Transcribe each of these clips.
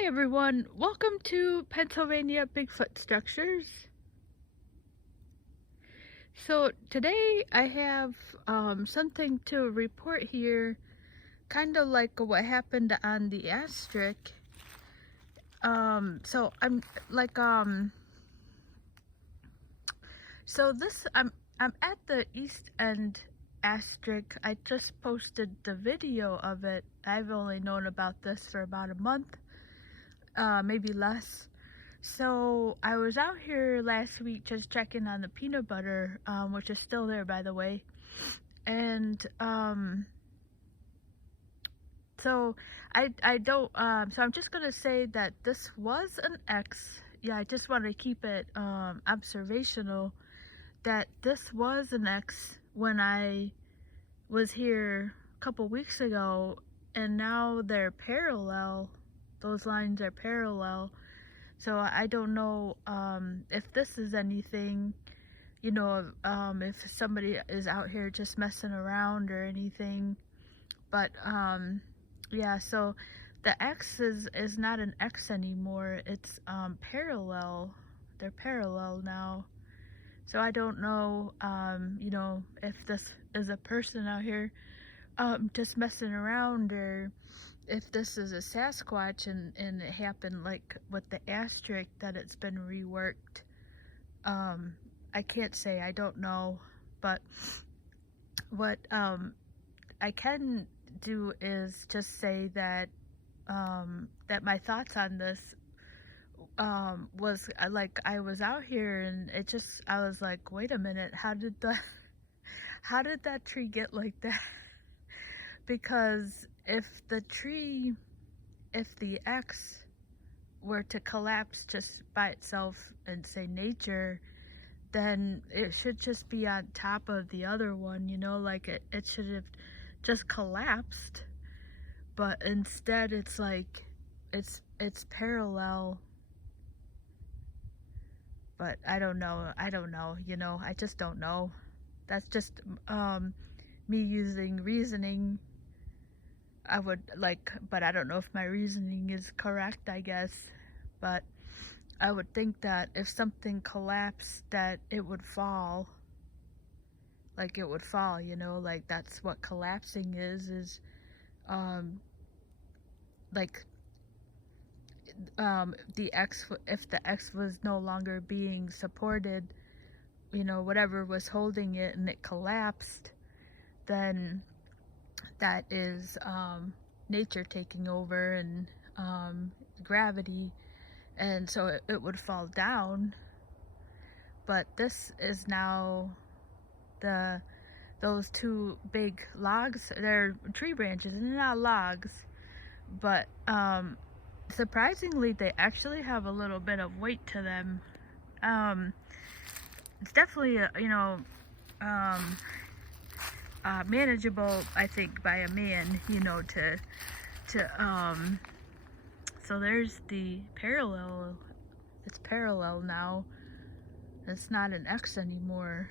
Hi everyone, welcome to Pennsylvania Bigfoot Structures. So today I have something to report here, kind of like what happened on the asterisk. So I'm like so this I'm at the East End asterisk. I just posted the video of it. I've only known about this for about a month, maybe less. So I was out here last week just checking on the peanut butter, which is still there, by the way. And so I don't so I'm just gonna say that this was an X. Yeah, I just want to keep it observational that this was an X when I was here a couple weeks ago, and now they're parallel. Those lines are parallel. So I don't know if this is anything, if somebody is out here just messing around or anything. But yeah, so the X is not an X anymore. It's parallel. They're parallel now. So I don't know, if this is a person out here just messing around, or if this is a Sasquatch and it happened like with the asterisk that it's been reworked. I can't say, I don't know, but what I can do is just say that that my thoughts on this was like I was out here and I was like, wait a minute, how did that tree get like that? Because if the X were to collapse just by itself and say nature, then it should just be on top of the other one, like it should have just collapsed. But instead it's like it's parallel. But I don't know, I just don't know. That's just me using reasoning. But I don't know if my reasoning is correct, I guess. But I would think that if something collapsed, that it would fall. Like it would fall, like that's what collapsing is like if the X was no longer being supported, whatever was holding it, and it collapsed, then that is nature taking over, and gravity, and so it would fall down. But this is now those two big logs. They're tree branches and they're not logs, but surprisingly they actually have a little bit of weight to them. It's definitely manageable, I think, by a man, so there's the parallel. It's parallel now. It's not an X anymore.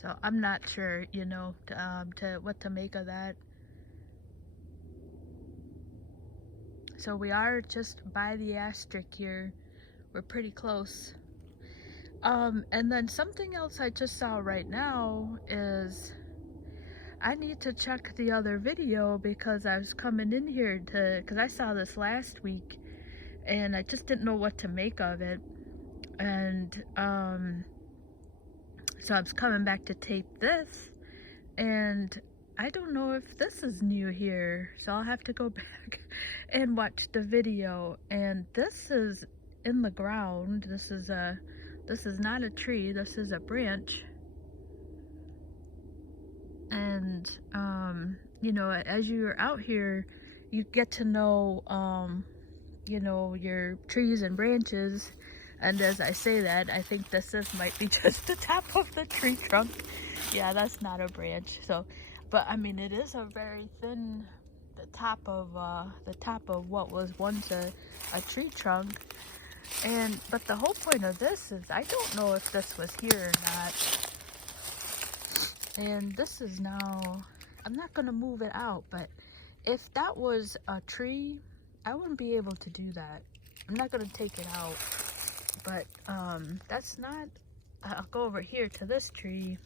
So I'm not sure, to what to make of that. So we are just by the asterisk here. We're pretty close. And then something else I just saw right now is I need to check the other video, because I was coming in here because I saw this last week and I just didn't know what to make of it. And so I was coming back to tape this, and I don't know if this is new here, so I'll have to go back and watch the video. And this is in the ground. This is not a tree, this is a branch. And as you're out here, you get to know your trees and branches. And as I say that, I think this might be just the top of the tree trunk. Yeah, that's not a branch. So, but I mean, it is a very thin, the top of what was once a tree trunk. But the whole point of this is, I don't know if this was here or not. And this is now, I'm not not gonna move it out. But if that was a tree, I wouldn't be able to do that. I'm not gonna take it out. But that's not, I'll go over here to this tree.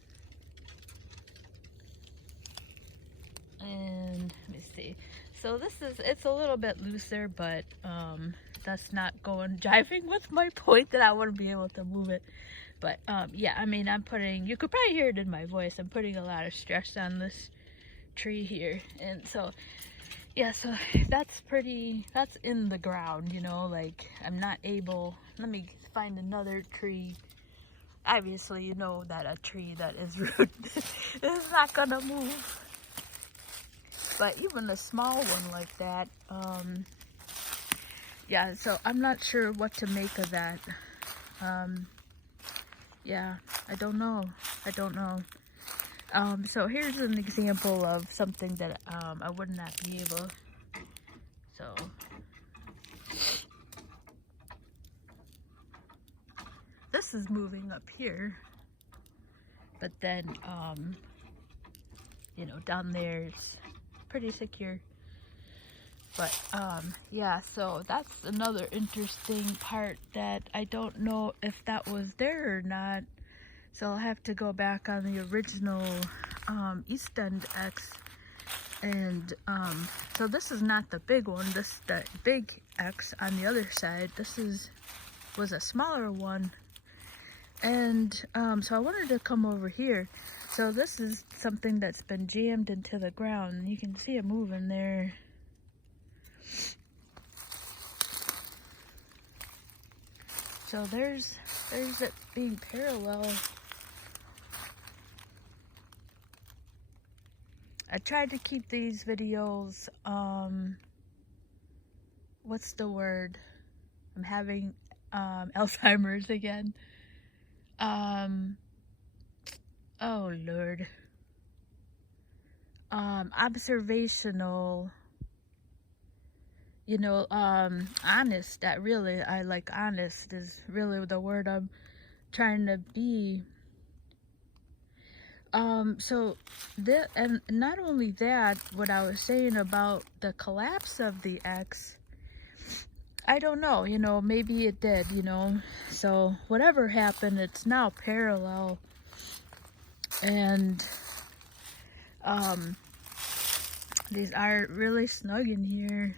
And let me see. So this is, it's a little bit looser, but that's not going jiving with my point that I wouldn't be able to move it. But yeah, I mean, I'm putting, you could probably hear it in my voice, I'm putting a lot of stress on this tree here. And so yeah, so that's pretty, that's in the ground, you know, like I'm not able, let me find another tree. Obviously, you know that a tree that is root is not gonna move. But even a small one like that, yeah, so I'm not sure what to make of that. Yeah, I don't know. So here's an example of something that I would not be able. So this is moving up here, but then you know, down there it's pretty secure. But yeah, so that's another interesting part that I don't know if that was there or not. So I'll have to go back on the original East End X. And so this is not the big one, this the big X on the other side. This was a smaller one. And so I wanted to come over here. So this is something that's been jammed into the ground. You can see it moving there. So there's it being parallel. I tried to keep these videos, what's the word? I'm having Alzheimer's again. Oh Lord. Observational, you know, honest. That really, I like honest is really the word I'm trying to be. So that, and not only that, what I was saying about the collapse of the X, I don't know, you know, maybe it did, you know. So whatever happened, it's now parallel. And these are really snug in here.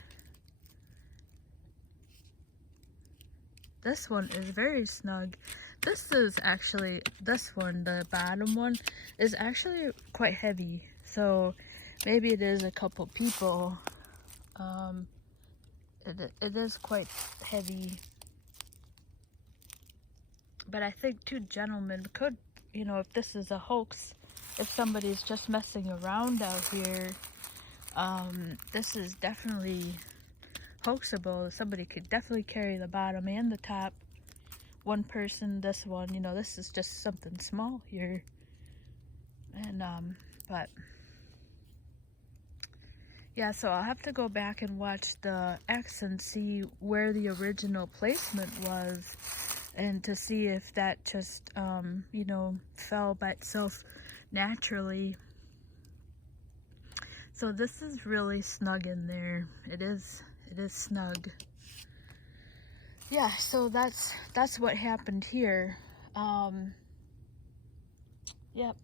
This one is very snug. This is actually, this one, the bottom one, is actually quite heavy. So maybe it is a couple people. It is quite heavy. But I think two gentlemen could, you know, if this is a hoax, if somebody's just messing around out here, this is definitely hoaxable. Somebody could definitely carry the bottom and the top. One person, this one, you know, this is just something small here. And but yeah, so I'll have to go back and watch the X and see where the original placement was, and to see if that just you know, fell by itself naturally. So this is really snug in there. It is snug. Yeah, so that's what happened here. Yep.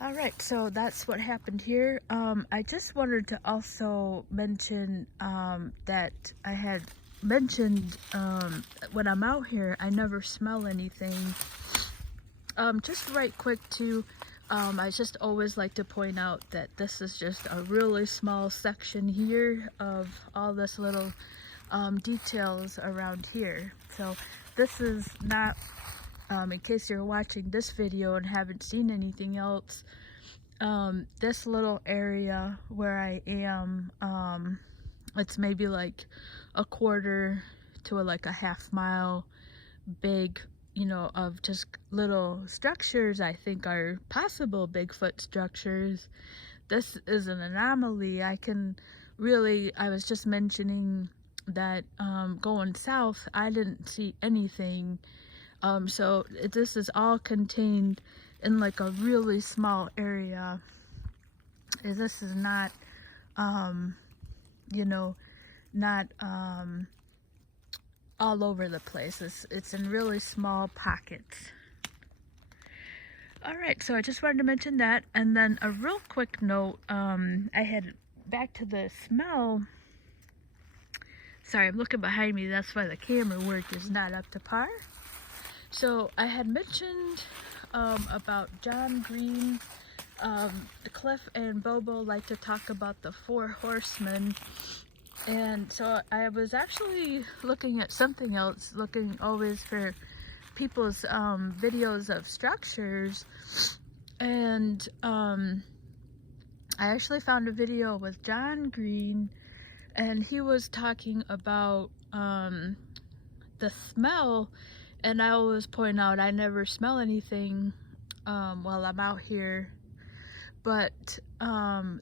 All right, so that's what happened here. I just wanted to also mention that I had mentioned when I'm out here, I never smell anything. Just right quick too, I just always like to point out that this is just a really small section here of all this little details around here. So this is not, in case you're watching this video and haven't seen anything else, this little area where I am, it's maybe like a quarter to like a half mile big, you know, of just little structures I think are possible Bigfoot structures. This is an anomaly. I was just mentioning that going south, I didn't see anything. So this is all contained in like a really small area. This is not, you know, not all over the place. It's in really small pockets. All right, so I just wanted to mention that. And then a real quick note, I had back to the smell. Sorry, I'm looking behind me. That's why the camera work is not up to par. So I had mentioned about John Green. Cliff and Bobo like to talk about the 4 horsemen. And so I was actually looking at something else, looking always for people's videos of structures. And I actually found a video with John Green, and he was talking about the smell. And I always point out I never smell anything while I'm out here. But I'm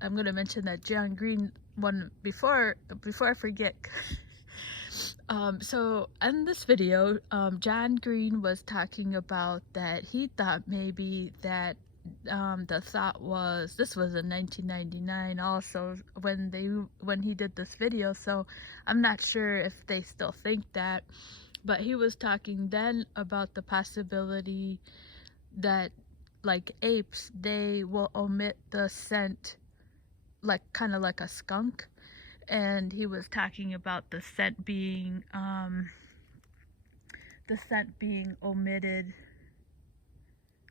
going to mention that John Green one before I forget. So in this video, John Green was talking about that he thought maybe that the thought was, this was in 1999 also when he did this video, so I'm not sure if they still think that, but he was talking then about the possibility that like apes, they will omit the scent like kind of like a skunk. And he was talking about the scent being omitted,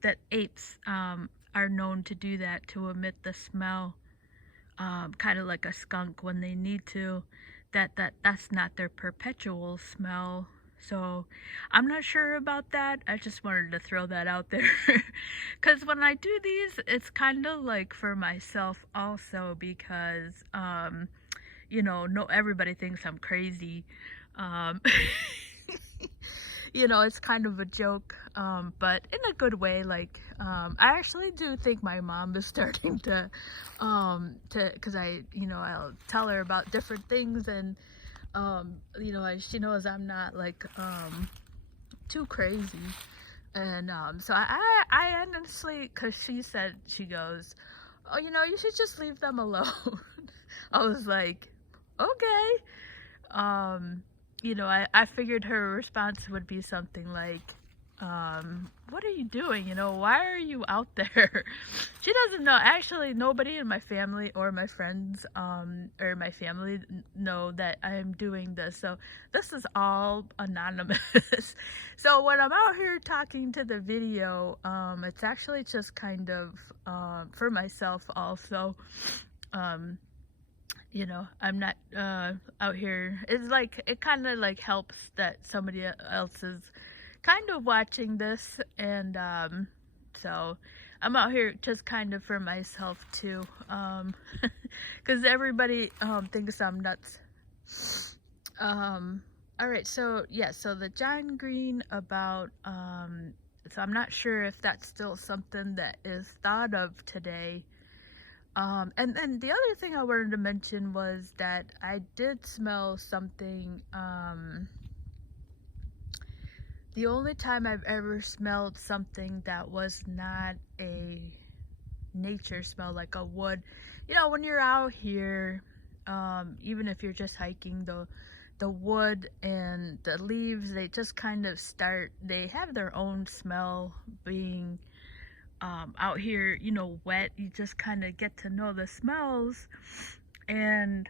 that apes are known to do that, to omit the smell kind of like a skunk when they need to, that's not their perpetual smell. So I'm not sure about that. I just wanted to throw that out there because when I do these, it's kind of like for myself also, because you know, no, everybody thinks I'm crazy. You know, it's kind of a joke, but in a good way. Like, I actually do think my mom is starting to, cause I'll tell her about different things, and, you know, she knows I'm not like, too crazy. And, so I honestly, cause she said, she goes, oh, you know, you should just leave them alone. I was like, okay. You know, I figured her response would be something like, what are you doing? You know, why are you out there? She doesn't know. Actually, nobody in my family or my friends, or my family know that I'm doing this. So this is all anonymous. So when I'm out here talking to the video, it's actually just kind of, for myself also. You know, I'm not out here. It's like, it kind of like helps that somebody else is kind of watching this, and so I'm out here just kind of for myself too, because everybody thinks I'm nuts. All right, so yeah, so the John Green about so I'm not sure if that's still something that is thought of today. And then the other thing I wanted to mention was that I did smell something, the only time I've ever smelled something that was not a nature smell, like a wood. You know, when you're out here, even if you're just hiking, the wood and the leaves, they just kind of they have their own smell, being out here, you know, wet. You just kind of get to know the smells. And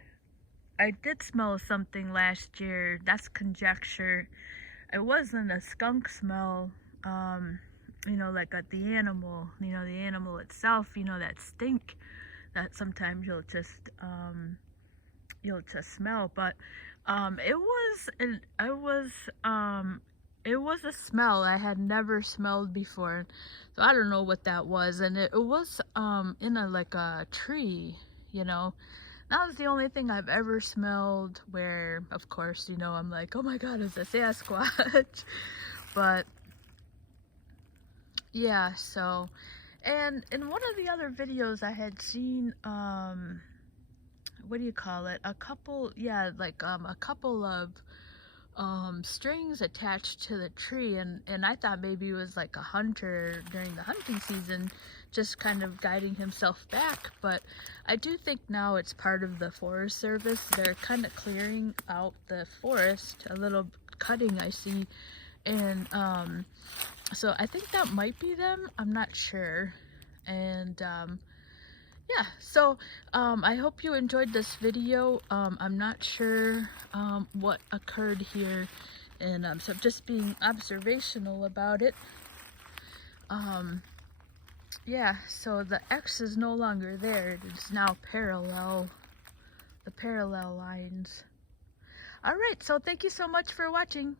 I did smell something last year. That's conjecture. It wasn't a skunk smell, you know, like the animal, you know, the animal itself, you know, that stink that sometimes you'll just smell. But it was a smell I had never smelled before, so I don't know what that was. And it was in a tree, you know. That was the only thing I've ever smelled where, of course, you know, I'm like, oh my god, it's a Sasquatch. But yeah, so, and in one of the other videos I had seen, what do you call it, a couple of strings attached to the tree, and I thought maybe it was like a hunter during the hunting season just kind of guiding himself back. But I do think now it's part of the Forest Service. They're kind of clearing out the forest, a little cutting I see, and so I think that might be them. I'm not sure. And yeah, so I hope you enjoyed this video. I'm not sure what occurred here, and so I'm just being observational about it. Yeah, so the X is no longer there. It is now parallel, the parallel lines. All right, so thank you so much for watching.